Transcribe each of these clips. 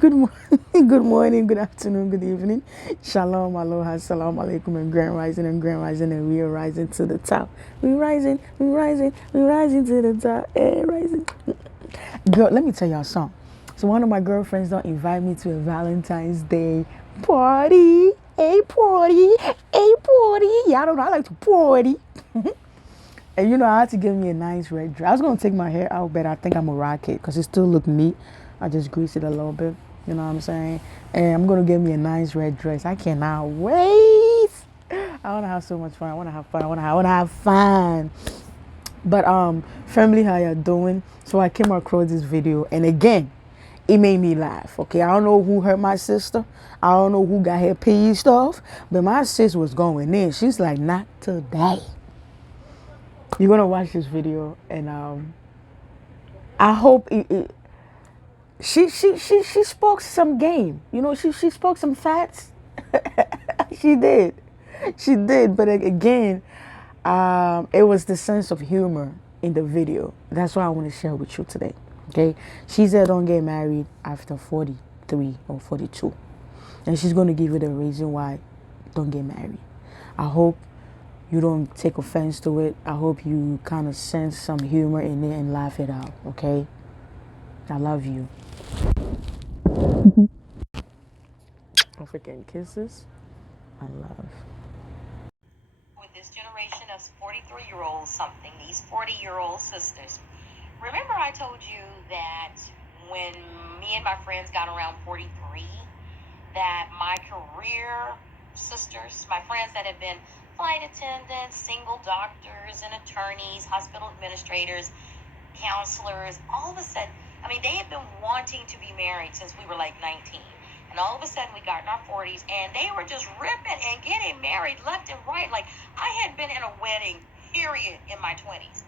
Good morning, good morning, good afternoon, good evening. Shalom, aloha, salam alaikum, and grand rising, and we are rising to the top. We rising to the top, rising. Girl, let me tell y'all something. So one of my girlfriends don't invite me to a Valentine's Day party. A party, a party. Y'all don't know I like to party. And I had to give me a nice red dress. I was gonna take my hair out, but I think I'm gonna rock it because it still look neat. I just grease it a little bit. You know what I'm saying? And I'm gonna give me a nice red dress. I cannot wait. I wanna have so much fun. I wanna have fun. I wanna have fun. But family, how y'all doing? So I came across this video, and again, it made me laugh. Okay, I don't know who hurt my sister. I don't know who got her pissed off, but my sis was going in. She's like, not today. You're gonna watch this video, and I hope she spoke some game. She spoke some facts. She did, she did. But again, it was the sense of humor in the video. That's what I want to share with you today. Okay, she said don't get married after 43 or 42, and she's gonna give you the reason why don't get married. I hope you don't take offense to it. I hope you kind of sense some humor in it and laugh it out, okay? I love you. African kisses, I love. With this generation of 43-year-olds something, these 40-year-old sisters. Remember I told you that when me and my friends got around 43, that my career sisters, my friends that have been flight attendants, single doctors and attorneys, hospital administrators, counselors, all of a sudden, they had been wanting to be married since we were like 19. And all of a sudden, we got in our 40s, and they were just ripping and getting married left and right. Like, I had been in a wedding, period, in my 20s,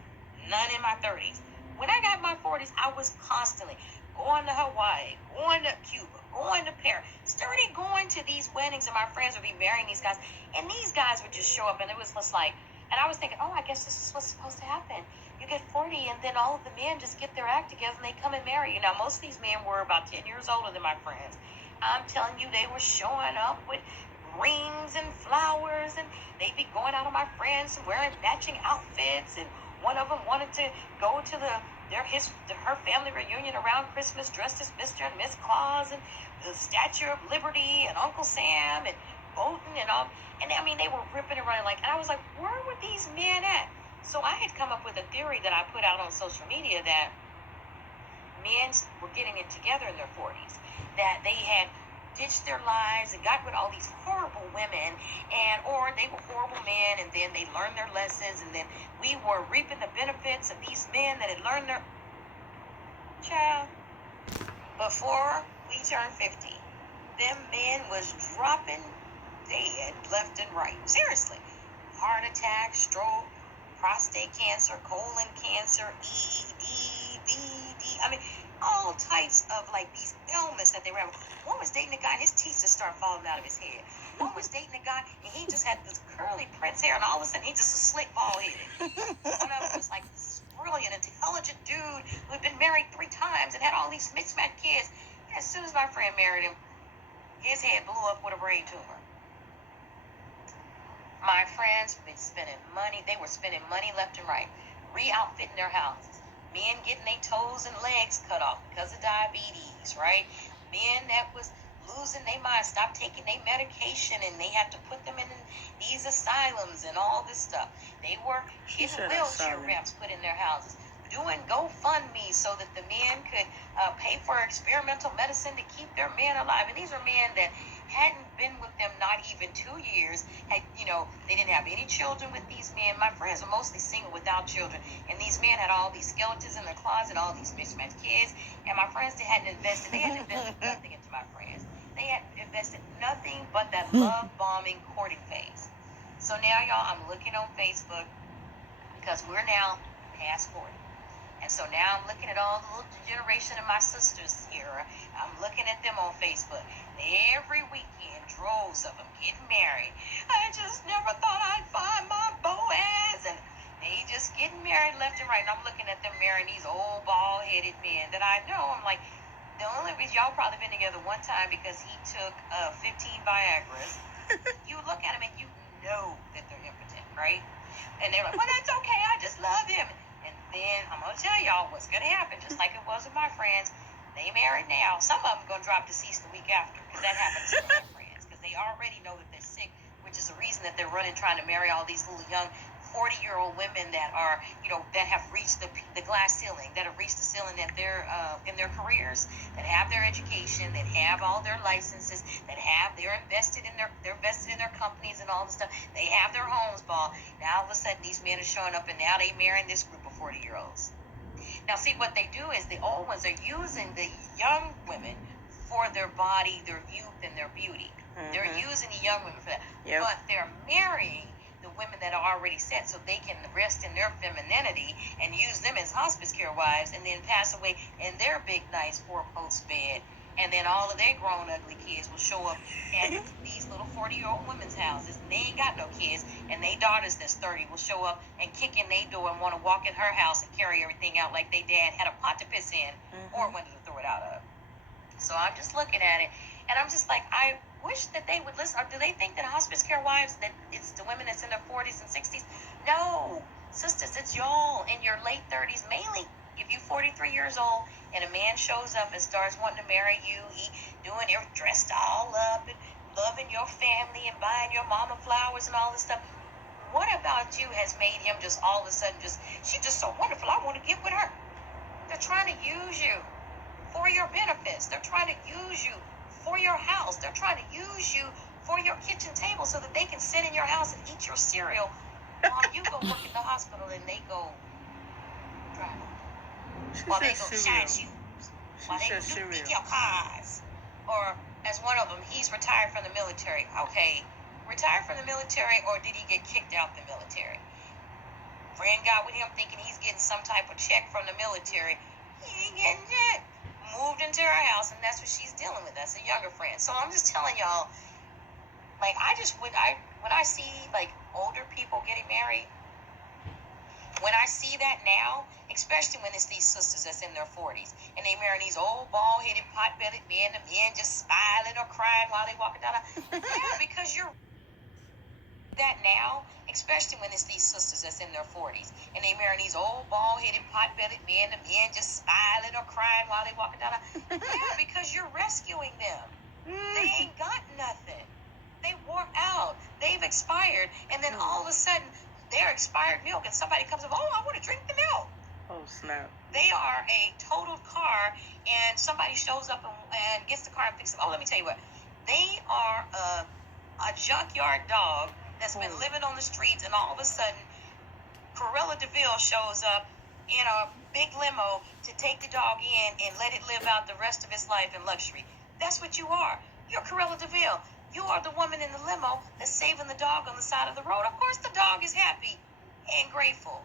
none in my 30s. When I got in my 40s, I was constantly going to Hawaii, going to Cuba, going to Paris, started going to these weddings, and my friends would be marrying these guys, and these guys would just show up, and it was just like, and I was thinking, oh, I guess this is what's supposed to happen. You get 40, and then all of the men just get their act together, and they come and marry you. Now, most of these men were about 10 years older than my friends. I'm telling you, they were showing up with rings and flowers, and they'd be going out with my friends and wearing matching outfits. And one of them wanted to go to her family reunion around Christmas dressed as Mr. and Miss Claus and the Statue of Liberty and Uncle Sam and boating and all. And they were ripping and running and I was like, where were these men at? So I had come up with a theory that I put out on social media that men were getting it together in their 40s, that they had ditched their lives and got with all these horrible women, or they were horrible men, and then they learned their lessons, and then we were reaping the benefits of these men that had learned their child. Before we turned 50, them men was dropping dead left and right. Seriously. Heart attack, stroke, prostate cancer, colon cancer, ED, VD. All types of these ailments that they were having. One was dating a guy and his teeth just started falling out of his head. One was dating a guy and he just had this curly Prince hair, and all of a sudden he just a slick bald headed. One of them was like this brilliant, intelligent dude who had been married 3 times and had all these mismatched kids. And as soon as my friend married him, his head blew up with a brain tumor. My friends been spending money. They were spending money left and right, re-outfitting their houses. Men getting their toes and legs cut off because of diabetes, right? Men that was losing their mind, stopped taking their medication, and they had to put them in these asylums and all this stuff. They were getting wheelchair ramps put in their houses, doing GoFundMe so that the men could pay for experimental medicine to keep their men alive. And these are men that hadn't been with them not even 2 years. They didn't have any children with these men. My friends are mostly single without children, and these men had all these skeletons in their closet, all these mismatched kids. And my friends, they hadn't invested nothing into my friends. They had invested nothing but that love bombing courting phase. So now, y'all, I'm looking on Facebook because we're now past 40. And so now I'm looking at all the little generation of my sisters here. I'm looking at them on Facebook. Every weekend, droves of them getting married. I just never thought I'd find my Boaz. And they just getting married left and right. And I'm looking at them marrying these old bald-headed men that I know. I'm like, The only reason y'all probably been together one time because he took 15 Viagra's. You look at him and you know that they're impotent, right? And they're like, well, that's okay. I just love him. And then I'm going to tell y'all what's going to happen, just like it was with my friends. They married now. Some of them going to drop deceased the week after because that happens to my friends because they already know that they're sick, which is the reason that they're running trying to marry all these little young 40-year-old women that are, that have reached the glass ceiling, that have reached the ceiling at their in their careers, that have their education, that have all their licenses, they're invested in their companies and all this stuff. They have their homes bought. Now all of a sudden these men are showing up and now they marrying this group of 40-year-olds. Now see what they do is the old ones are using the young women for their body, their youth, and their beauty. Mm-hmm. They're using the young women for that. Yep. But they're marrying the women that are already set so they can rest in their femininity and use them as hospice care wives and then pass away in their big, nice four-post bed. And then all of their grown, ugly kids will show up at these little 40-year-old women's houses. And they ain't got no kids. And they daughters that's 30 will show up and kick in their door and want to walk in her house and carry everything out like they dad had a pot to piss in or a window to throw it out of. So I'm just looking at it, and I'm just like, I wish that they would listen. Or do they think that hospice care wives, that it's the women that's in their 40s and 60s? No, sisters, it's y'all in your late 30s, mainly if you're 43 years old and a man shows up and starts wanting to marry you, he doing it dressed all up and loving your family and buying your mama flowers and all this stuff. What about you has made him just all of a sudden she's just so wonderful, I want to get with her? They're trying to use you for your benefits. They're trying to use you for your house. They're trying to use you for your kitchen table so that they can sit in your house and eat your cereal while you go work in the hospital and they go drive. While they go shine shoes. While they go pick your cars. Or as one of them, he's retired from the military. Okay, retired from the military, or did he get kicked out the military? Friend got with him thinking he's getting some type of check from the military. He ain't getting jack. Moved into her house, and that's what she's dealing with. That's a younger friend. So I'm just telling y'all, like, when I see like older people getting married, when I see that now, especially when it's these sisters that's in their 40s and they marry these old bald-headed pot-bellied men, the men just smiling or crying while they walking down. Yeah, because you're that now, especially when it's these sisters that's in their 40s and they marry these old bald-headed pot-bellied men, the men just smiling or crying while they walking down. Yeah, because you're rescuing them. They ain't got nothing. They wore out. They've expired, and then all of a sudden they're expired milk, and somebody comes up, oh, I want to drink the milk. Oh, snap. They are a totaled car, and somebody shows up and gets the car and fixes it. Oh, let me tell you what. They are a junkyard dog that's been living on the streets, and all of a sudden, Cruella DeVille shows up in a big limo to take the dog in and let it live out the rest of its life in luxury. That's what you are. You're Cruella DeVille. You are the woman in the limo that's saving the dog on the side of the road. Of course, the dog is happy and grateful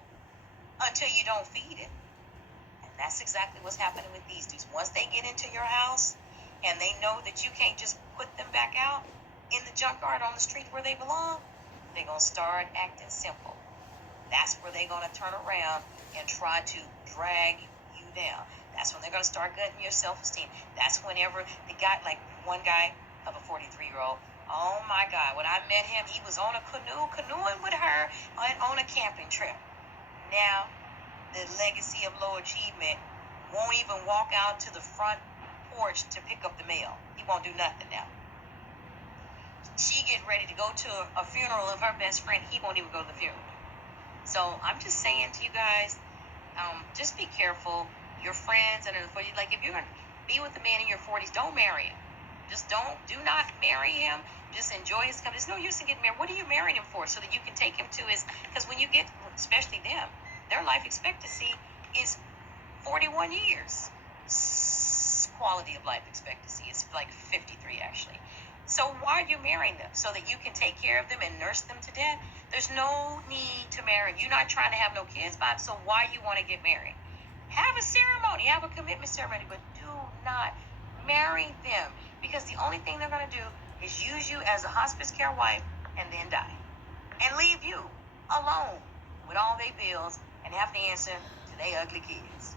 until you don't feed it. And that's exactly what's happening with these dudes. Once they get into your house and they know that you can't just put them back out in the junkyard on the street where they belong, they're going to start acting simple. That's where they're going to turn around and try to drag you down. That's when they're going to start gutting your self-esteem. That's whenever one guy of a 43-year-old, oh my God, when I met him, he was on a canoeing with her on a camping trip. Now, the legacy of low achievement won't even walk out to the front porch to pick up the mail. He won't do nothing now. She get ready to go to a funeral of her best friend. He won't even go to the funeral. So I'm just saying to you guys, just be careful. Your friends and like if you're gonna be with a man in your 40s, don't marry him. Just do not marry him. Just enjoy his company. There's no use in getting married. What are you marrying him for? So that you can take him to because when you get, especially them, their life expectancy is 41 years. Quality of life expectancy is like 53 actually. So why are you marrying them? So that you can take care of them and nurse them to death? There's no need to marry. You're not trying to have no kids, Bob, so why you want to get married? Have a ceremony, have a commitment ceremony, but do not marry them, because the only thing they're going to do is use you as a hospice care wife and then die. And leave you alone with all their bills and have to answer to their ugly kids.